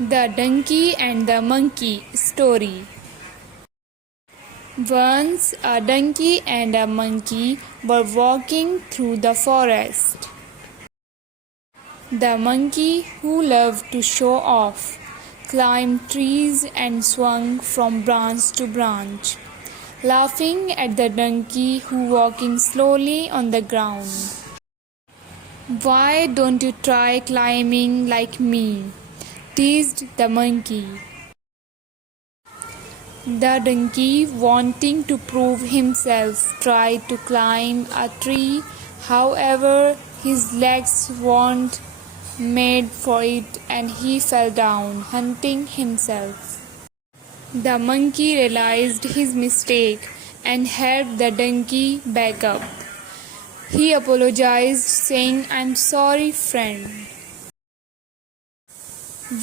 The Donkey and the Monkey Story. Once a donkey and a monkey were walking through the forest. The monkey, who loved to show off, climbed trees and swung from branch to branch, laughing at the donkey who walking slowly on the ground. "Why don't you try climbing like me?" teased the monkey. The donkey, wanting to prove himself, tried to climb a tree. However, his legs weren't made for it and he fell down, hurting himself. The monkey realized his mistake and helped the donkey back up. He apologized, saying, "I'm sorry, friend.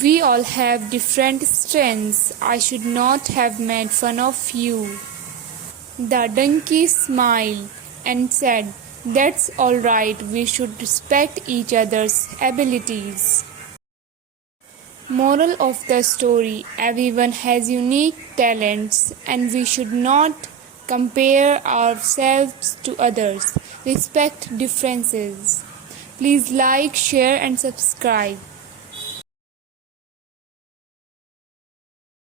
We all have different strengths. I should not have made fun of you." The donkey smiled and said, "That's all right. We should respect each other's abilities." Moral of the story: everyone has unique talents and we should not compare ourselves to others. Respect differences. Please like, share, and subscribe.